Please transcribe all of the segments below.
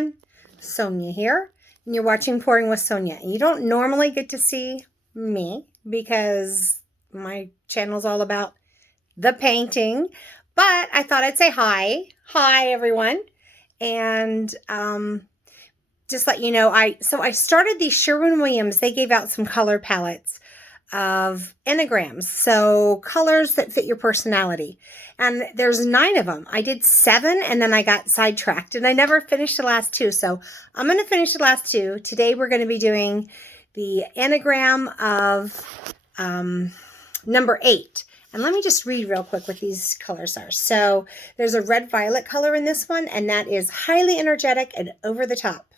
everyone, Sonja here, and you're watching Pouring with Sonja. And you don't normally get to see me because my channel's all about the painting, but I thought I'd say hi. Hi, everyone. And just let you know, I started these Sherwin Williams. They gave out some color palettes of Enneagrams, so colors that fit your personality. And there's 9 of them. I did 7 and then I got sidetracked and I never finished the last 2. So I'm going to finish the last 2. Today we're going to be doing the Enneagram of number 8. And let me just read real quick what these colors are. So there's a red-violet color in this one, and that is highly energetic and over the top.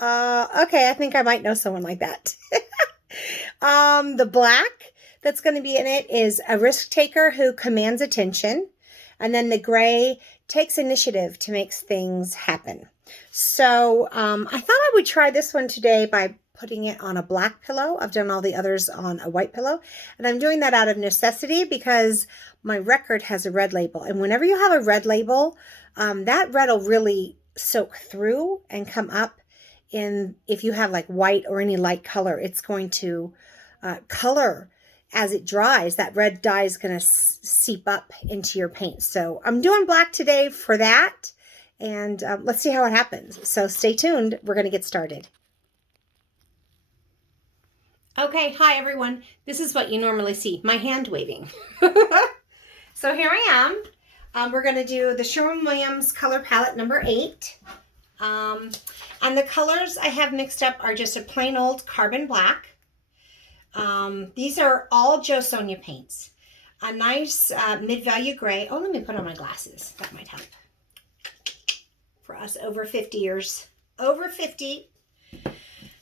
Okay, I think I might know someone like that. The black that's going to be in it is a risk taker who commands attention. And then the gray takes initiative to make things happen. So I thought I would try this one today by putting it on a black pillow. I've done all the others on a white pillow. And I'm doing that out of necessity because my record has a red label. And whenever you have a red label, that red will really soak through and come up. And if you have like white or any light color, it's going to color as it dries. That red dye is going to seep up into your paint. So I'm doing black today for that. And let's see how it happens. So stay tuned. We're going to get started. Okay, hi everyone. This is what you normally see, my hand waving. So here I am. We're going to do the Sherwin Williams color palette number 8. And the colors I have mixed up are just a plain old carbon black. These are all Joe Sonja paints. A nice mid-value gray. Oh, let me put on my glasses. That might help. For us over 50 years. Over 50.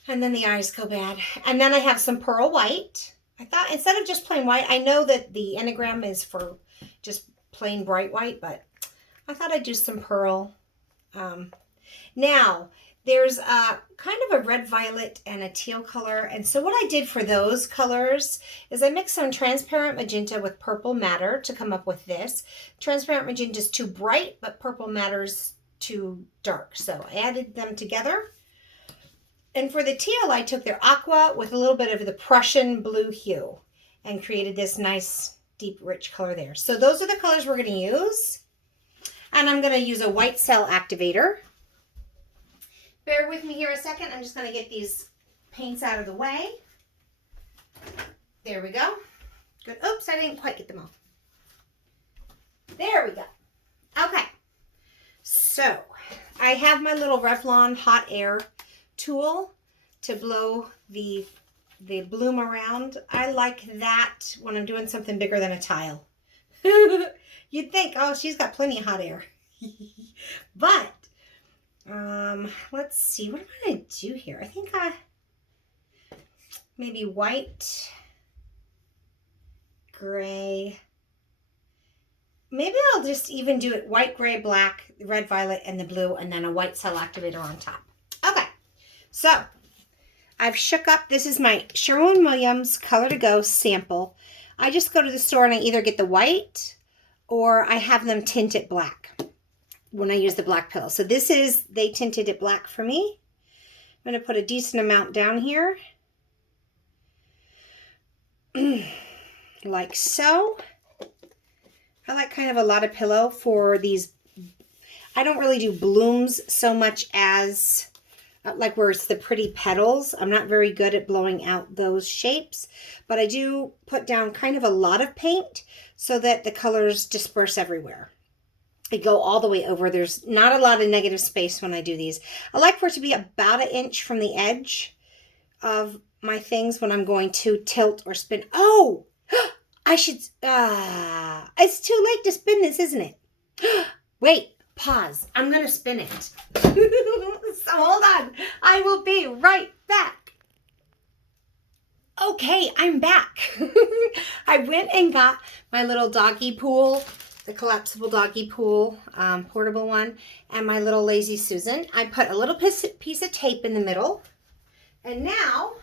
And then the eyes go bad. And then I have some pearl white. I thought instead of just plain white, I know that the Enneagram is for just plain bright white, but I thought I'd do some pearl. Now, there's a kind of a red violet and a teal color. And so what I did for those colors is I mixed some transparent magenta with purple madder to come up with this. Transparent magenta is too bright, but purple madder's too dark. So I added them together. And for the teal, I took their aqua with a little bit of the Prussian blue hue and created this nice, deep, rich color there. So those are the colors we're going to use. And I'm going to use a white cell activator. Bear with me here a second. I'm just going to get these paints out of the way. There we go. Good. Oops, I didn't quite get them all. There we go. Okay. So I have my little Revlon hot air tool to blow the bloom around. I like that when I'm doing something bigger than a tile. You'd think, oh, she's got plenty of hot air. But let's see, what am I going to do here? I think maybe white, gray. Maybe I'll just even do it white, gray, black, red, violet, and the blue, and then a white cell activator on top. Okay, so I've shook up. This is my Sherwin Williams Color to Go sample. I just go to the store and I either get the white or I have them tint it black when I use the black pill. So this is, they tinted it black for me. I'm going to put a decent amount down here. Like so. I like kind of a lot of pillow for these. I don't really do blooms so much as like where it's the pretty petals. I'm not very good at blowing out those shapes, but I do put down kind of a lot of paint so that the colors disperse everywhere. They go all the way over. There's not a lot of negative space when I do these. I like for it to be about 1 inch from the edge of my things when I'm going to tilt or spin. Oh, I should, it's too late to spin this, isn't it? Wait, pause. I'm going to spin it. So hold on. I will be right back. Okay, I'm back. I went and got my little doggy pool, the collapsible doggy pool, portable one, and my little Lazy Susan. I put a little piece of tape in the middle. And now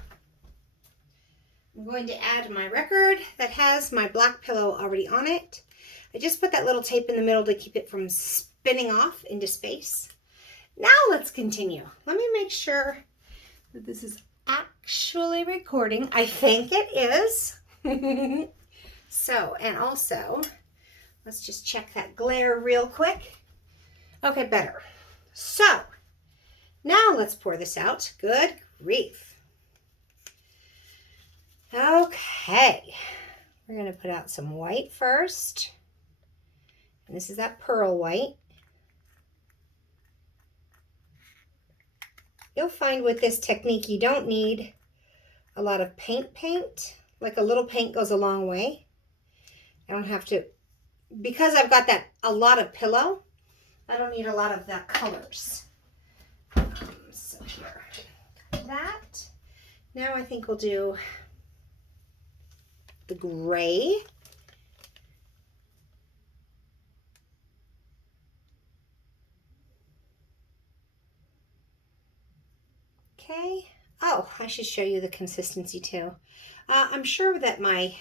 I'm going to add my record that has my black pillow already on it. I just put that little tape in the middle to keep it from spinning off into space. Now let's continue. Let me make sure that this is actually recording. I think it is. So, and also, let's just check that glare real quick. Okay, better. So, now let's pour this out. Good grief. Okay, we're going to put out some white first. And this is that pearl white. You'll find with this technique you don't need a lot of paint. Like a little paint goes a long way. I don't have to, because I've got that a lot of pillow, I don't need a lot of the colors. So here, that. Now I think we'll do the gray. Okay. Oh, I should show you the consistency too. I'm sure that my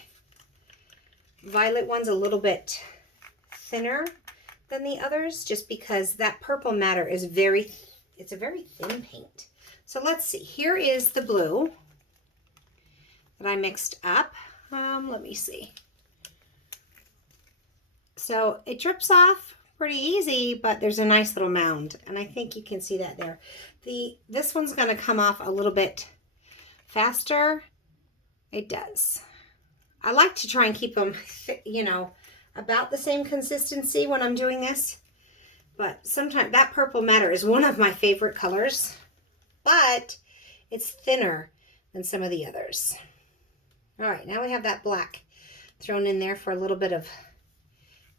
violet one's a little bit thinner than the others, just because that purple matter is it's a very thin paint. So let's see. Here is the blue that I mixed up. Let me see. So it drips off pretty easy, but there's a nice little mound, and I think you can see that there. This one's going to come off a little bit faster. It does. I like to try and keep them, about the same consistency when I'm doing this. But sometimes that purple matter is one of my favorite colors, but it's thinner than some of the others. All right, now we have that black thrown in there for a little bit of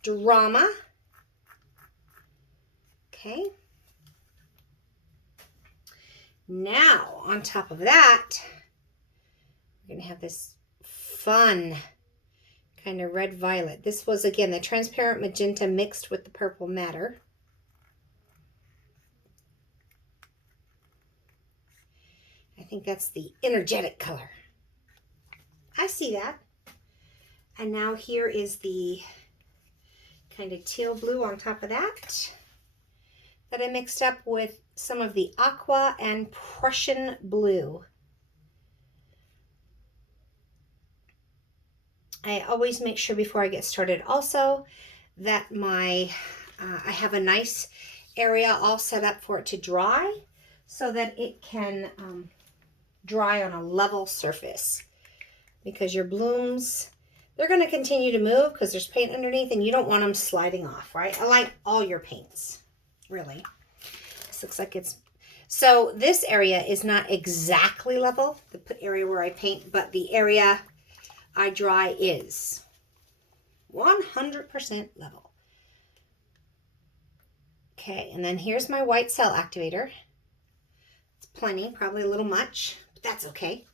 drama. Okay. Now, on top of that, we're going to have this fun kind of red violet. This was, again, the transparent magenta mixed with the purple matter. I think that's the energetic color. I see that. And now here is the kind of teal blue on top of that I mixed up with some of the aqua and Prussian blue. I always make sure before I get started also that I have a nice area all set up for it to dry so that it can dry on a level surface, because your blooms, they're going to continue to move because there's paint underneath and you don't want them sliding off, right? I like all your paints, really. This looks like it's, so this area is not exactly level, the area where I paint, but the area I dry is 100% level. Okay, and then here's my white cell activator. It's plenty, probably a little much, but that's okay.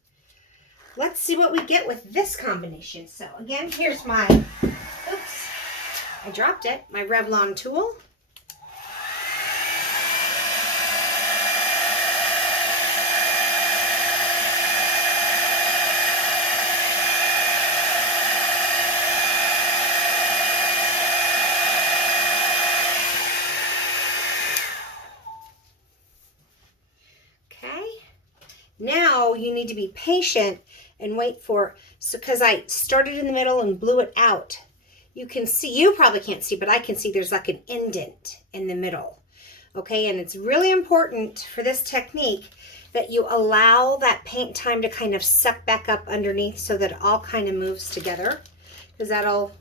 Let's see what we get with this combination. So again, here's my, oops, I dropped it, my Revlon tool. Now you need to be patient and wait for, so because I started in the middle and blew it out. You can see, you probably can't see, but I can see there's like an indent in the middle. Okay, and it's really important for this technique that you allow that paint time to kind of suck back up underneath so that it all kind of moves together, because that'll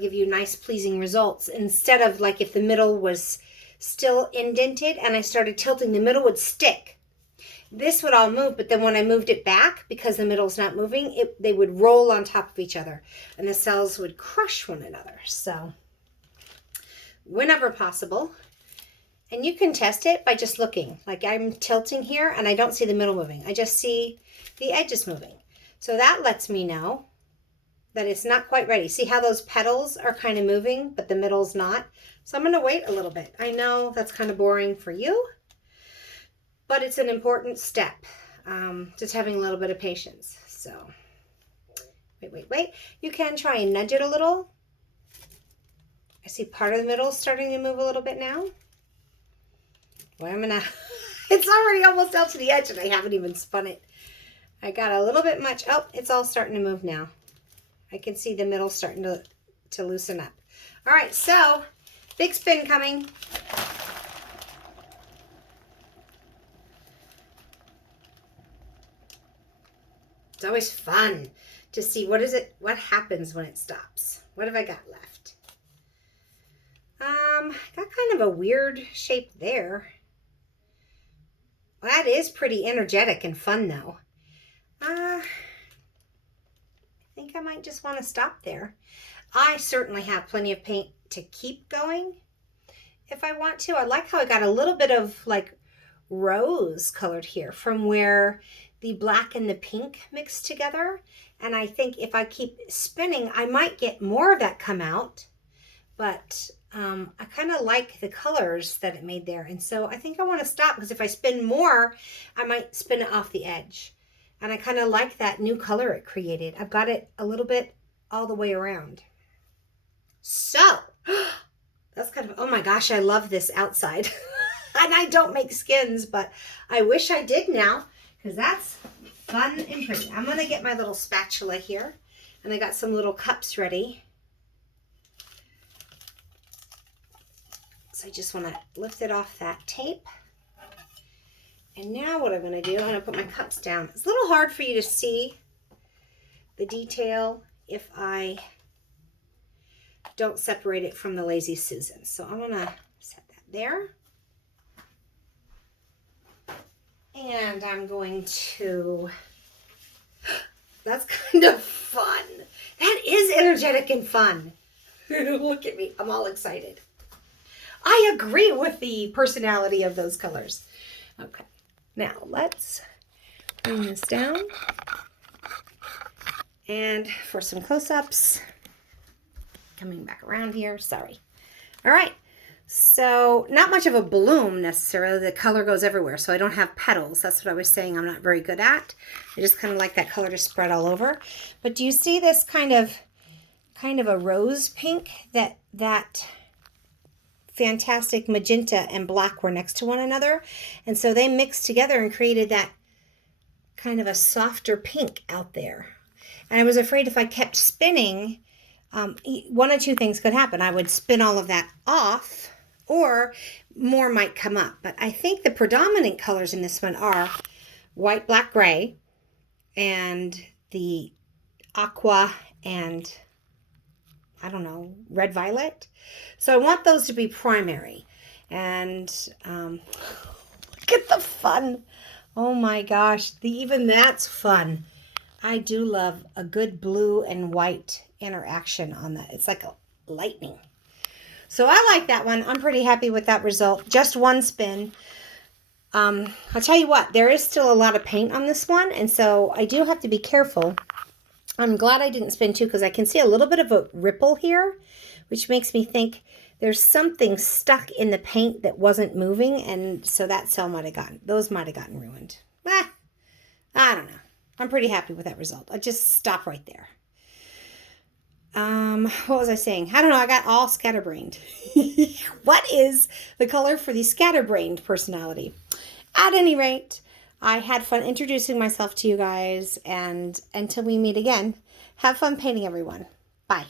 give you nice pleasing results. Instead of like if the middle was still indented and I started tilting, the middle would stick. This would all move, but then when I moved it back, because the middle's not moving, they would roll on top of each other and the cells would crush one another. So whenever possible, and you can test it by just looking. Like I'm tilting here and I don't see the middle moving. I just see the edges moving. So that lets me know that it's not quite ready. See how those petals are kind of moving, but the middle's not? So I'm going to wait a little bit. I know that's kind of boring for you, but it's an important step, just having a little bit of patience. So, wait. You can try and nudge it a little. I see part of the middle starting to move a little bit now. Well, it's already almost out to the edge and I haven't even spun it. I got a little bit much. Oh, it's all starting to move now. I can see the middle starting to loosen up. All right, so big spin coming. It's always fun to see what happens when it stops. What have I got left? Got kind of a weird shape there. Well, that is pretty energetic and fun though. I think I might just want to stop there. I certainly have plenty of paint to keep going if I want to. I like how I got a little bit of like rose colored here from where the black and the pink mixed together. And I think if I keep spinning, I might get more of that come out. But I kind of like the colors that it made there. And so I think I want to stop because if I spin more, I might spin it off the edge. And I kind of like that new color it created. I've got it a little bit all the way around. So that's kind of, oh my gosh, I love this outside. And I don't make skins, but I wish I did now because that's fun and pretty. I'm going to get my little spatula here. And I got some little cups ready. So I just want to lift it off that tape. And now what I'm going to do, I'm going to put my cups down. It's a little hard for you to see the detail if I don't separate it from the Lazy Susan. So I'm going to set that there. And I'm going to, that's kind of fun. That is energetic and fun. Look at me, I'm all excited. I agree with the personality of those colors. Okay, now let's bring this down. And for some close-ups, coming back around here, sorry. All right, so not much of a bloom necessarily. The color goes everywhere, so I don't have petals. That's what I was saying I'm not very good at. I just kind of like that color to spread all over. But do you see this kind of a rose pink that fantastic magenta and black were next to one another? And so they mixed together and created that kind of a softer pink out there. And I was afraid if I kept spinning, one of two things could happen. I would spin all of that off or more might come up. But I think the predominant colors in this one are white, black, gray, and the aqua and I don't know, red, violet. So I want those to be primary. And look at the fun. Oh my gosh, even that's fun. I do love a good blue and white interaction on that. It's like a lightning. So I like that one. I'm pretty happy with that result. Just one spin. I'll tell you what, there is still a lot of paint on this one. And so I do have to be careful. I'm glad I didn't spin two because I can see a little bit of a ripple here, which makes me think there's something stuck in the paint that wasn't moving. And so that cell those might have gotten ruined. I don't know. I'm pretty happy with that result. I just stop right there. What was I saying? I don't know. I got all scatterbrained. What is the color for the scatterbrained personality? At any rate, I had fun introducing myself to you guys, and until we meet again, have fun painting, everyone. Bye.